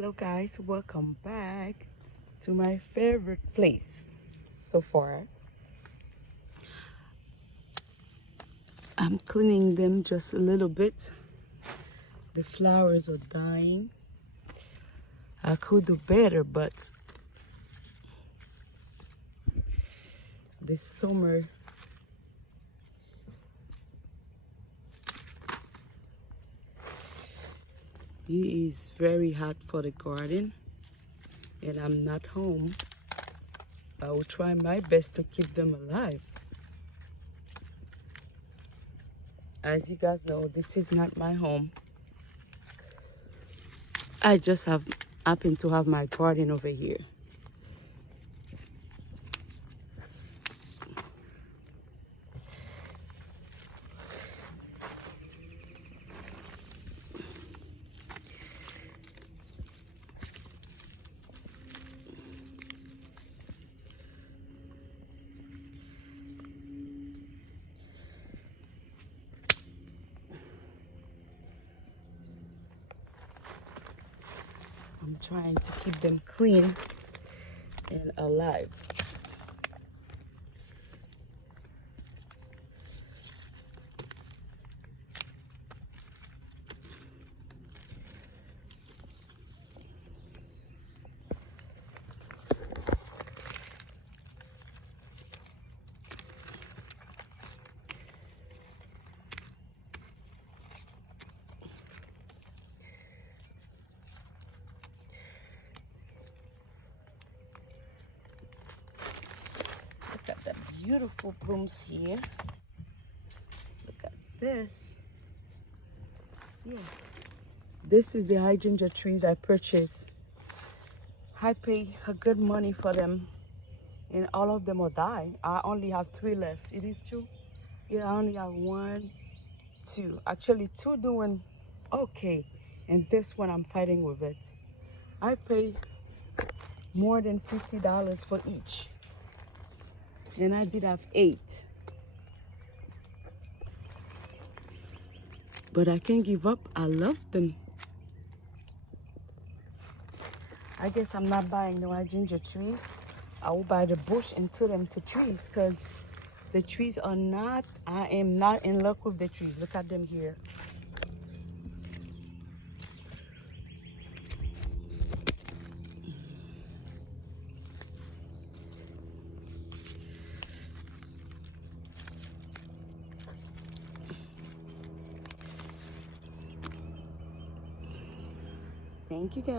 Hello guys, welcome back to my favorite place so far. I'm cleaning them just a little bit. The flowers are dying. I could do better, but this summer it is very hot for the garden and I'm not home. I will try my best to keep them alive. As you guys know, this is not my home. I just happen to have my garden over here. I'm trying to keep them clean and alive. Look at the beautiful blooms here. Look at this. Yeah. This is the hydrangea trees I purchased. I pay a good money for them and all of them will die. I only have 3 left. It is true? Yeah, I only have 1, 2. Actually 2 doing okay. And this one I'm fighting with it. I pay more than $50 for each. And I did have 8. But I can't give up. I love them. I guess I'm not buying no hydrangea trees. I will buy the bush and turn them to trees because the trees are not, I am not in love with the trees. Look at them here. Thank you guys.